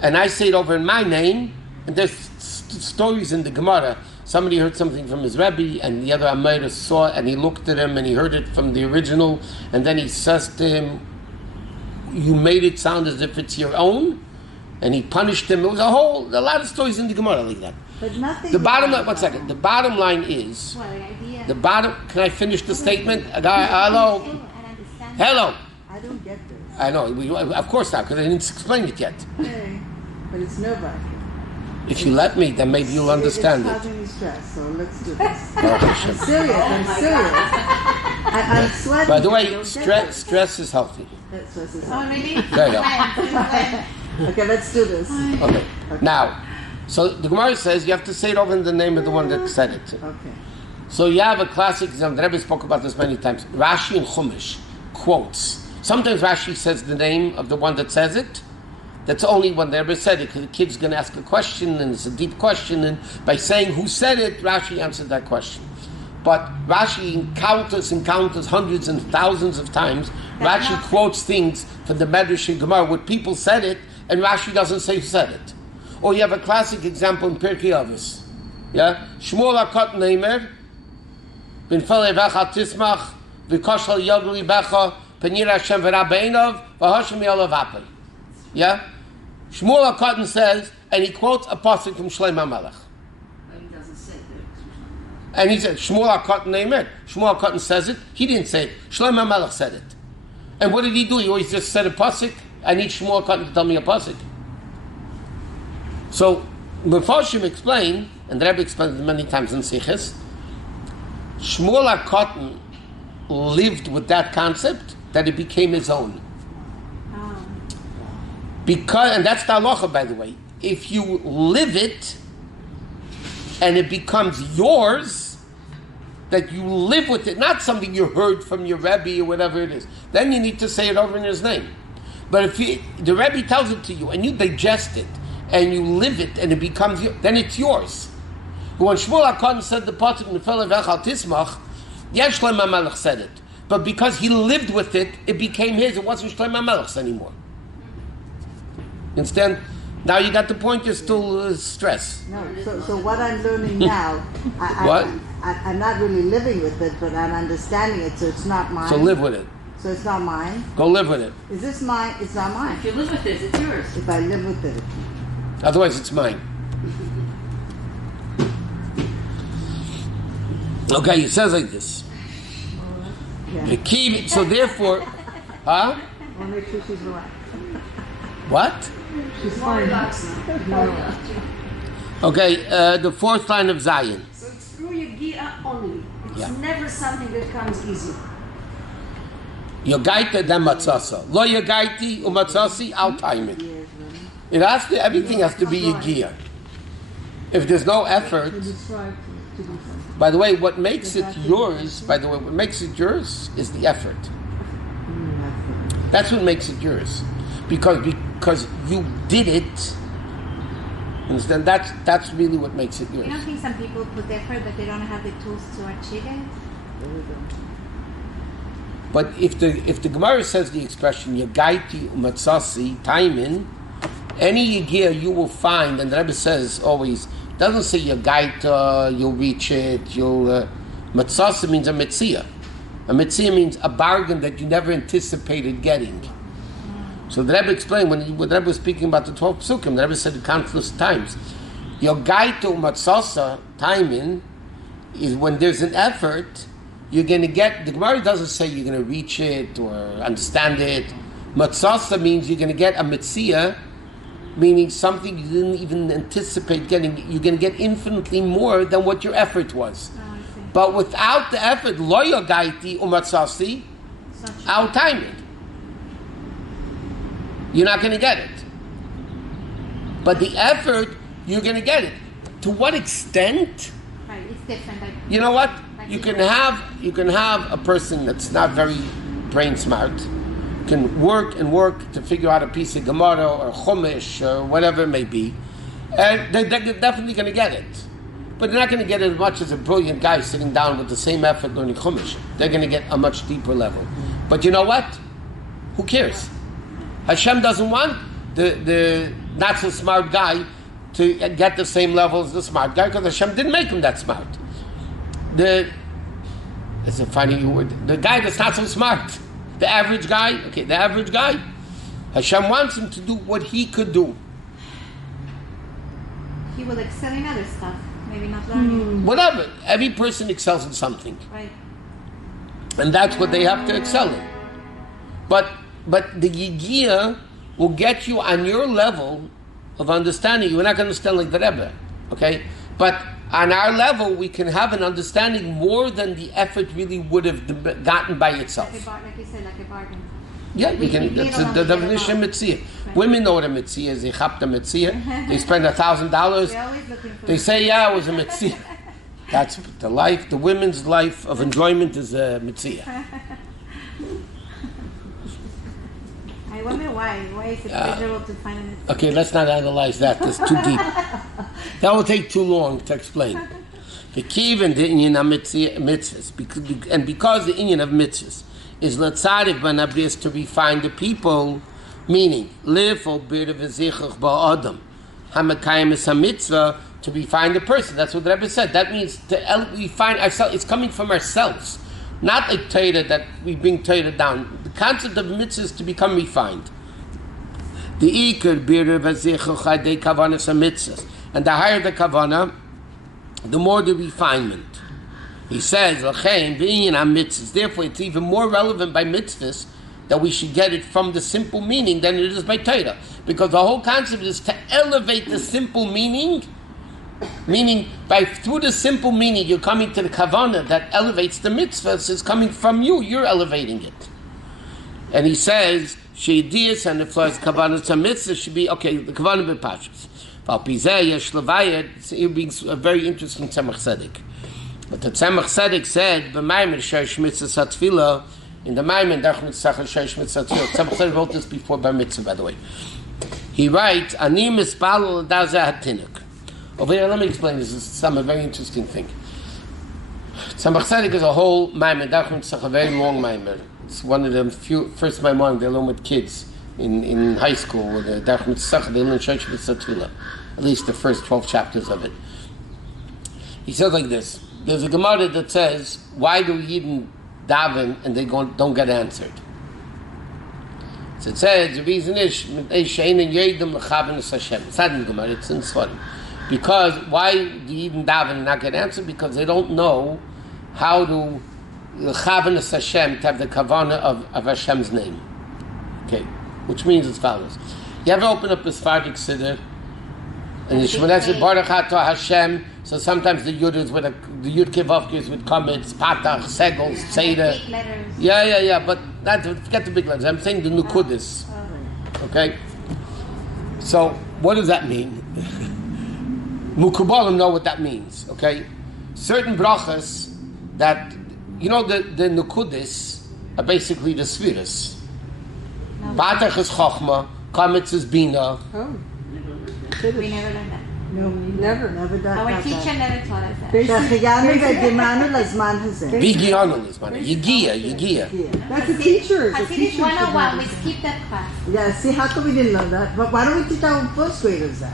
and I say it over in my name, and there's stories in the Gemara, somebody heard something from his Rabbi, and the other Amira saw it, and he looked at him, and he heard it from the original, and then he says to him, you made it sound as if it's your own, and he punished him. It was a lot of stories in the Gemara like that. But nothing. The bottom line, 1 second, the bottom line is, Well, the idea. can I finish the statement? Hello? Hello? I don't get this. I know, of course not, because I didn't explain it yet. Okay. But it's nerve-wracking. If you let me, then maybe you'll understand It's it. causing me stress, so let's do this. Baruch I'm Hashem. serious. I'm sweating. By the I way, don't get stress is healthy. That stress is Oh, really? There you go. Okay, let's do this. Okay. Now, so the Gemara says you have to say it over in the name of the one that said it. Okay. So you have a classic example. The Rebbe spoke about this many times. Rashi and Chumash quotes. Sometimes Rashi says the name of the one that says it. That's only when the Rebbe said it, because the kid's going to ask a question, and it's a deep question, and by saying who said it, Rashi answered that question. But Rashi encounters hundreds and thousands of times. Rashi quotes things from the Medrash and Gemara where people said it, and Rashi doesn't say who said it. Or you have a classic example in Pirkei Avos. Yeah? Shmuel HaKot Neimer, bin Falei Becha Tismach, v'koshal Yogli Becha, Penir Hashem v'Rabbeinav, v'Hashem Yolav Apel. Yeah? Shmuel HaKotan says, and he quotes a pasuk from Shlomo HaMelech. But he doesn't say that. And he said, Shmuel HaKotan Neimer. Shmuel HaKotan says it. He didn't say it. Shlomo HaMelech said it. And what did he do? He always just said a pasuk. I need Shmuel HaKotan to tell me a pasuk. So, Mefarshim explain, and the Rebbe explained it many times in Siches, Shmuel HaKatan lived with that concept that it became his own. Because, and that's the halacha, by the way. If you live it and it becomes yours, that you live with it, not something you heard from your Rebbe or whatever it is, then you need to say it over in his name. But if the Rebbe tells it to you and you digest it and you live it and it becomes yours, then it's yours. When Shmuel HaKatan said the pasuk Nefel Vechal Tismach, yes, Shlomo HaMelech said it. But because he lived with it, it became his. It wasn't Shlomo HaMelech's anymore. Instead, now you got the point, you're still stressed. No, so what I'm learning now, I'm not really living with it, but I'm understanding it, so it's not mine. So live with it. So it's not mine. Go live with it. Is this mine? It's not mine. If you live with it, it's yours. If I live with it. Otherwise, it's mine. Okay, it says like this. Yeah. The key, so therefore, huh? I'll make sure she's relaxed. What? She's More fine. relaxed now. Okay, the fourth line of Zion. So it's through Yegia only. It's Yeah. never something that comes easy. Yogaita then matzasa. Lo yogaiti umatzasi, I'll time it. It has to, everything has to be Yegia. If there's no effort, To strive to do something. by the way, what makes it yours, is the effort. That's what makes it yours. Because you did it, understand? That's really what makes it yours. You don't think some people put effort, but they don't have the tools to achieve it? But if the Gemara says the expression Yagaiti umatzasi, taimin, any Yegia you will find, and the Rebbe says always, doesn't say Yagaita, you'll reach it, matzasa means a mitzia. A mitzia means a bargain that you never anticipated getting. So the Rebbe explained, when the Rebbe was speaking about the 12 psukim, the Rebbe said it countless times, Yogaita umatzasa, taimin, is when there's an effort, you're going to get, the Gemara doesn't say you're going to reach it or understand it. Matzasa means you're going to get a mitzia, meaning something you didn't even anticipate getting. You're going to get infinitely more than what your effort was. Oh, I see. But without the effort, lo yogaiti umatzasi, our timing, you're not going to get it. But the effort, you're going to get it. To what extent? Right, it's different. You know what? You can have a person that's not very brain smart, can work to figure out a piece of Gemara or Chumash or whatever it may be, and they're definitely going to get it. But they're not going to get it as much as a brilliant guy sitting down with the same effort learning Chumash. They're going to get a much deeper level. But you know what? Who cares? Hashem doesn't want the not so smart guy to get the same level as the smart guy, because Hashem didn't make him that smart. It's a funny word. The guy that's not so smart, the average guy, Hashem wants him to do what he could do. He will excel in other stuff, maybe not learning. Whatever. Every person excels in something. Right. And that's what they have to excel in. But the Yigia will get you on your level of understanding. You're not going to understand like the Rebbe, okay? But on our level, we can have an understanding more than the effort really would have gotten by itself. Like you said, like a bargain. Yeah, you can. That's the definition of mitzvah. Women know what a mitzvah is. They chap the mitzvah. They spend We're $1,000. always looking for They say, "Yeah, it was a mitzvah." That's the life. The women's life of enjoyment is a mitzvah. I wonder why. Why is it pleasurable to find an Okay, let's not analyze that. That's too deep. That will take too long to explain. The key and the inyan of mitzvahs, and because the inyan of mitzvahs is letzadik b'nabris, to refine the people, meaning live for bir v'zichach ba'adam, hamakayim is a mitzvah, to refine the person. That's what the Rebbe said. That means to refine ourselves. It's coming from ourselves, not a Torah that we bring Torah down. The concept of mitzvah is to become refined. The ikar bir v'zichach adei kavanas mitzvahs, and the higher the kavanah, the more the refinement. He says, therefore it's even more relevant by mitzvahs that we should get it from the simple meaning than it is by Torah. Because the whole concept is to elevate the simple meaning, meaning through the simple meaning you're coming to the kavanah that elevates the mitzvahs is coming from you, you're elevating it. And he says, Sheidias and the floors kavanah to mitzvah should be, okay, the kavanah b'pashas. It being a very interesting Tzemach Tzedek. But the Tzemach Tzedek said, Maamarim Sheish Mitzvah Satfila, in the Maamarim Dach Mitzvah Sheish Mitzvah Satfila. Tzemach Tzedek wrote this before Bar Mitzvah, by the way. He writes, Ani Mispalul Daza Hatinuk. Over here, let me explain this. This is a very interesting thing. Tzemach Tzedek is a whole Maamarim Dach Mitzvah, a very long Maamarim. It's one of the first Maamarim they learn with kids in high school, with the Dach Mitzvah, they learn Sheish Mitzvah Satfila. At least the first 12 chapters of it. He says like this. There's a Gemara that says, why do Yidden daven and they don't get answered? So it says, the reason is, it's not in Gemara, it's in Sfarim. Because why do Yidden daven and not get answered? Because they don't know how to Chavan Hashem, to have the kavanah of Hashem's name. Okay, which means as follows. You ever open up a Sephardic Siddur, and the Shmoneh said, Baruch Atah Hashem, so sometimes the Yud is with the Yud Kevavki is with comments, Patach, Segel, Seder. Yeah, but forget the big letters. I'm saying the Nukudis. Okay? So, what does that mean? Mukubalim know what that means, okay? Certain brachas that, the Nukudis are basically the Sfiras. Patach is Chochma, comments is Bina. Oh. We never learned that. No, never. Our teacher never taught us that. Yigia. That's a teacher. Hasidic 101, we skipped that class. Yeah, see, how come we didn't learn that? But why don't we teach our first graders that?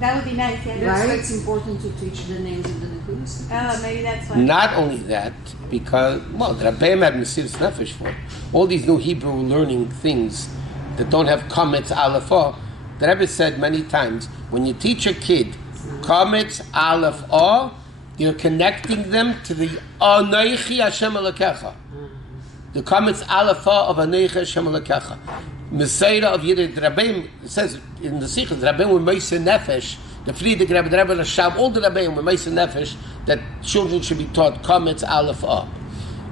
That would be nice, yeah. Right? It's important to teach the names of the Nekudas. Oh, maybe that's why. Not only that, because, the Rabbi had Mesiras Nefesh for it. All these new Hebrew learning things that don't have comments, aleph, or, the Rebbe said many times, when you teach a kid Kametz Aleph Or, you're connecting them to the Anoichi Hashem Elokecha. The Kametz Aleph Or of Anoichi Hashem Elokecha. Meseira of Yiddish, the Rabbi says in the Sikhs, the Rabbi were Meisei Nefesh, the Friedrich Rebbe, the Rebbe Rashab, all the Rabbi were Meisei Nefesh, that children should be taught Kametz Aleph Or.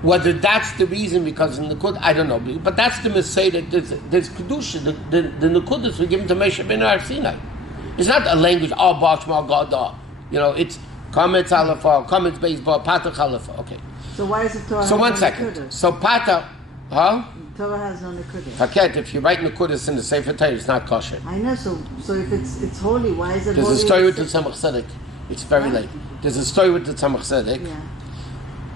Whether that's the reason, because in the Kud, I don't know, but that's the Meseira. There's Kedusha, the Nekudas were given to Moshe ben Har Sinai. It's not a language, Bachma, God, it's Kametz Aleph Or, Kametz Baseball, Patach Aleph Or. Okay. So why is the Torah? So 1 second. So Patach, Torah has no Nekudas. Faket, if you write Nekudas in the Sefer Torah, it's not kosher. I know, so if it's holy, why is it There's holy? a story with the Tzemach Tzedek. It's very late. There's a story with the Tzemach Tzedek. Yeah.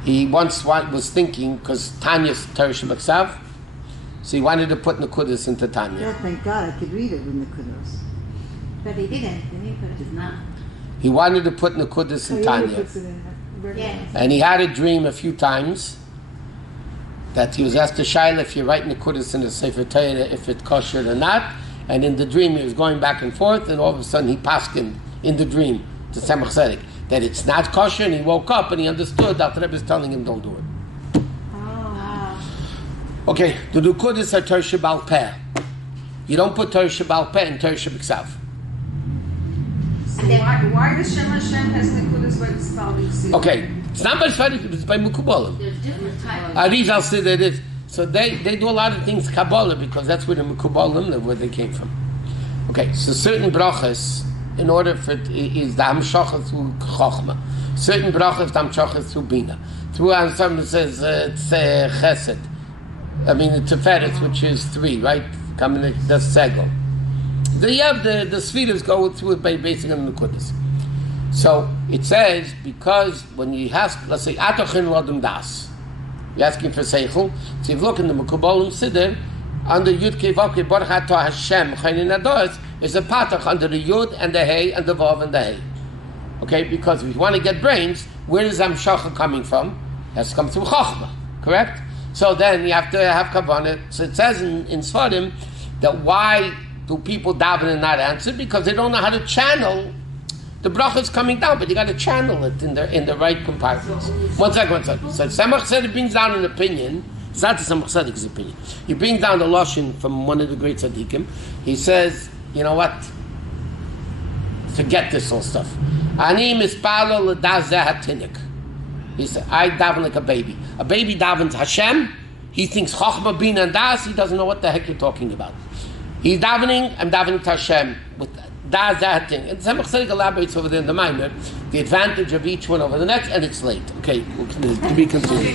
He once was thinking, because Tanya's Torah Shebaksav, so he wanted to put Nekudas into Tanya. Yeah, thank God, I could read it with Nekudas. But they didn't. They did not. He wanted to put Nekudas in Tanya. Yes. And he had a dream a few times that he was asked to Shaila if you write Nekudas in the Sefer Torah, if it's kosher or not. And in the dream, he was going back and forth, and all of a sudden he passed him in the dream to Tzemach Tzedek that it's not kosher, and he woke up and he understood that the Rebbe is telling him don't do it. Oh, wow. Okay, the Nekudas are Torah Shebal Peh. You don't put Torah Shebal Peh in Torah Shebaksav. So why does Shem Hashem has Nekudas by the spelling seal? Okay, it's not by Shvarim, it's by Mukubalim. There's different types. Arizal said that it is. So they do a lot of things Kabbalah because that's where the Mukubalim live, where they came from. Okay, so certain brachas, in order for it, is the Hamshacha through Chochma. Certain brachas, the Hamshacha through Bina. Through something that says it's Chesed. I mean, it's Tiferet, which is 3, right? Coming to the Segel. So you have the Sfiras go through it by basing on the Nekudas. So it says, because when you ask, let's say, Atochin Lodum Das, you're asking for Seichel. So if you look in the Mekubalim Siddur, under Yud Kevavke Baruch Atah Hashem Chaynin Ados, is a Patach under the Yud and the Hey and the Vav and the Hey. Okay, because if you want to get brains, where is Amshacha coming from? It has to come through Chochmah, correct? So then you have to have Kavanah. So it says in Sfarim that why do people daven and not answer? Because they don't know how to channel the bracha is coming down, but you got to channel it in the right compartments. One second. So Tzemach said it brings down an opinion. That's the Tzemach Tzedek's opinion. You bring down the Lashon from one of the great tzaddikim. He says, you know what? Forget this whole stuff. Ani mispalo l'dazeh hatinik. He said, I daven like a baby. A baby davens Hashem. He thinks Chochmah, Bina, and Das. He doesn't know what the heck you're talking about. He's davening, I'm davening to Hashem. With Das, that thing. And Tzemach Tzedek elaborates over there in the Maamarim the advantage of each one over the next, and it's late. Okay, to be continued.